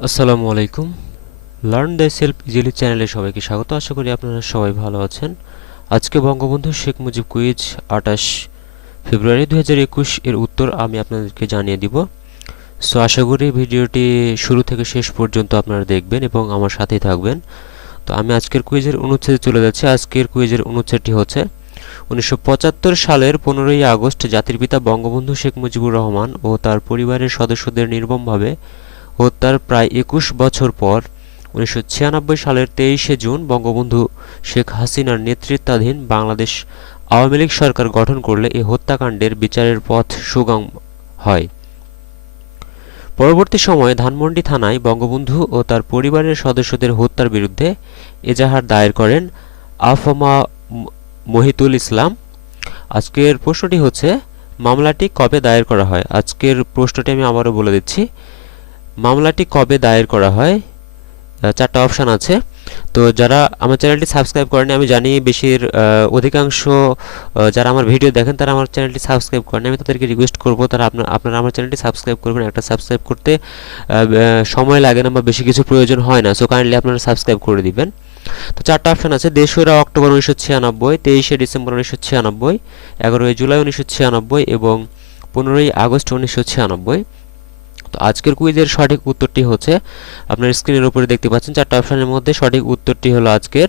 আসসালামু আলাইকুম। Learn the self easily চ্যানেলে সবাইকে স্বাগত। আশা করি আপনারা সবাই ভালো আছেন। আজকে বঙ্গবন্ধু শেখ মুজিব কুইজ 28 ফেব্রুয়ারি 2021 এর উত্তর আমি আপনাদেরকে জানিয়ে দিব। সো আশা করি ভিডিওটি শুরু থেকে শেষ পর্যন্ত আপনারা দেখবেন এবং আমার সাথেই থাকবেন। তো আমি আজকের কুইজের অনুচ্ছেদে চলে যাচ্ছি। আজকের কুইজের অনুচ্ছেদটি হচ্ছে 1975 সালের 15ই আগস্ট জাতির পিতা বঙ্গবন্ধু শেখ মুজিবুর রহমান ও তার পরিবারের সদস্যদের নির্মমভাবে হত্যার প্রায় 21 বছর পর 1996 সালের 23শে জুন বঙ্গবন্ধু শেখ হাসিনার নেতৃত্বাধীন বাংলাদেশ আওয়ামী লীগ সরকার গঠন করলে এই হত্যাকাণ্ডের বিচারের পথ সুগম হয়। পরবর্তী সময়ে ধানমন্ডি থানায় বঙ্গবন্ধু ও তার পরিবারের সদস্যদের হত্যার বিরুদ্ধে এজাহার দায়ের করেন আফমা মহিতুল ইসলাম। আজকের প্রশ্নটি হচ্ছে, মামলাটি কবে দায়ের করা হয়? আজকের প্রশ্নটি আমি আবারও বলে দিচ্ছি, মামলাটি কবে দায়ের করা হয়? চারটা অপশান আছে। তো যারা আমার চ্যানেলটি সাবস্ক্রাইব করেনি, আমি জানি অধিকাংশ যারা আমার ভিডিও দেখেন তারা আমার চ্যানেলটি সাবস্ক্রাইব করেনি। আমি তাদেরকে রিকোয়েস্ট করব তারা আপনারা আমার চ্যানেলটি সাবস্ক্রাইব করবেন। একটা সাবস্ক্রাইব করতে সময় লাগে না বা বেশি কিছু প্রয়োজন হয় না। সো কাইন্ডলি আপনারা সাবস্ক্রাইব করে দিবেন। তো চারটা অপশান আছে: 2রা অক্টোবর 1996, 23শে ডিসেম্বর 1996, 11ই জুলাই 1996 এবং 15ই আগস্ট 1996। তো আজকের কুইজের সঠিক উত্তরটি হচ্ছে, আপনার স্ক্রিনের উপরে দেখতে পাচ্ছেন চারটা অপশনের মধ্যে সঠিক উত্তরটি হলো আজকের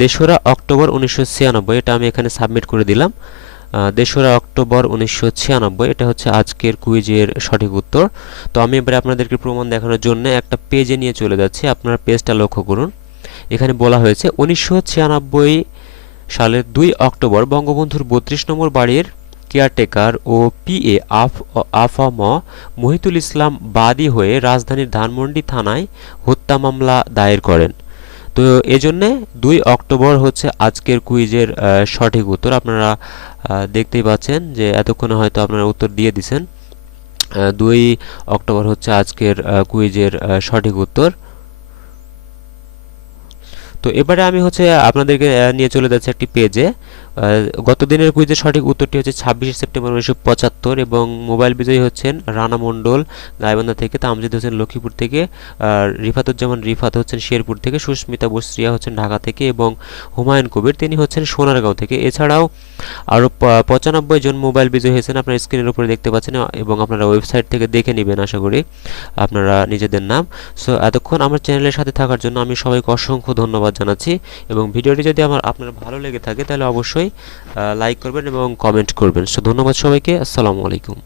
2রা অক্টোবর 1996। এটা আমি এখানে সাবমিট করে দিলাম। 2রা অক্টোবর 1996 এটা হচ্ছে আজকের কুইজের সঠিক উত্তর। তো আমি এবারে আপনাদেরকে প্রমাণ দেখানোর জন্য একটা পেজে নিয়ে চলে যাচ্ছি। আপনারা পেজটা লক্ষ্য করুন। এখানে বলা হয়েছে 1996 সালের 2 অক্টোবর বঙ্গবন্ধুর 32 নম্বর বাড়ির কেয়ারটেকার ও পিএ আফম মহিতুল ইসলাম বাদী হয়ে রাজধানীর ধানমন্ডি থানায় হত্যা মামলা দায়ের করেন। তো এজন্যে 2 অক্টোবর হচ্ছে আজকের কুইজের সঠিক উত্তর। আপনারা দেখতেই পাচ্ছেন যে এতক্ষণে হয়তো আপনারা উত্তর দিয়ে দিছেন। 2 অক্টোবর হচ্ছে আজকের কুইজের সঠিক উত্তর। তো এবারে আমি হচ্ছে আপনাদেরকে নিয়ে চলে যাচ্ছি একটি পেজে। গত দিনের কুইজের সঠিক উত্তরটি হচ্ছে 26শে সেপ্টেম্বর 1975 এবং মোবাইল বিজয়ী হচ্ছেন রানা মণ্ডল গাইবান্ধা থেকে, তামজিদ হোসেন লক্ষ্মীপুর থেকে, রিফাতুজ্জামান রিফাত হচ্ছেন শেরপুর থেকে, সুস্মিতা বসরিয়া হচ্ছেন ঢাকা থেকে এবং হুমায়ুন কবির তিনি হচ্ছেন সোনারগাঁও থেকে। এছাড়াও আরও 95 জন মোবাইল বিজয়ী হয়েছেন, আপনার স্ক্রিনের উপরে দেখতে পাচ্ছেন এবং আপনারা ওয়েবসাইট থেকে দেখে নেবেন আশা করি আপনারা নিজেদের নাম। সো এতক্ষণ আমার চ্যানেলের সাথে থাকার জন্য আমি সবাইকে অসংখ্য ধন্যবাদ জানাচ্ছি এবং ভিডিওটি যদি আপনার ভালো লেগে থাকে তাহলে অবশ্যই লাইক করবেন এবং কমেন্ট করবেন। সো ধন্যবাদ সবাইকে। আসসালামু আলাইকুম।